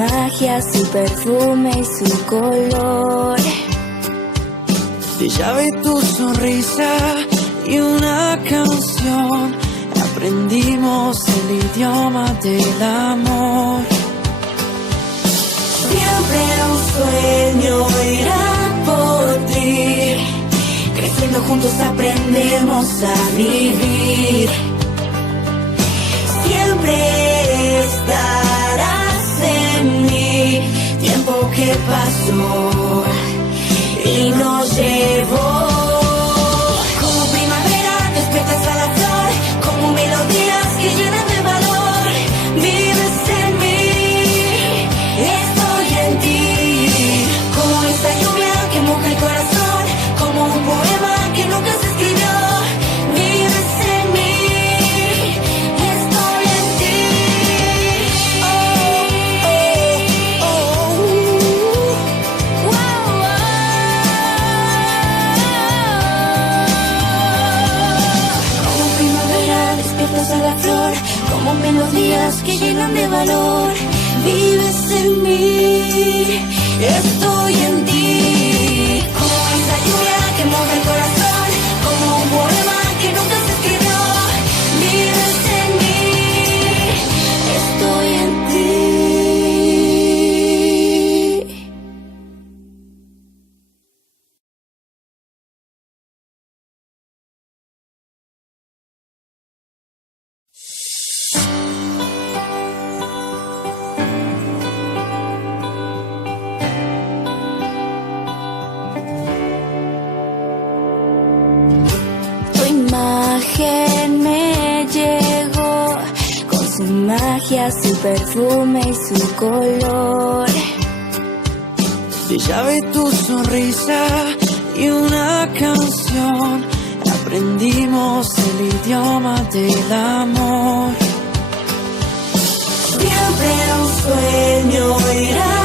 magia, su perfume y su color. Te llave tu sonrisa y una canción. Aprendimos el idioma del amor. Siempre un sueño irá por ti. Creciendo juntos aprendemos a vivir. Siempre estarás en mí. Tiempo que pasó y nos llevó. Como primavera despiertas a la flor, como melodías que llenan de valor. Vives en mí, estoy en ti. Como esa lluvia que moja el corazón, como un poema que nunca se escribió. Vives en mí, estoy en ti. Oh, oh, oh. Wow, como primavera despiertas a la flor, como melodías que llenan de valor. Vives en mí, estoy en ti. Como esa lluvia que moja el corazón, como un poema que nunca se escribió. Vives en mí, estoy en ti. Tu imagen me llegó con su magia, su perfume y su color. Te llave tu sonrisa y una canción. Aprendimos el idioma del amor. Siempre un sueño irá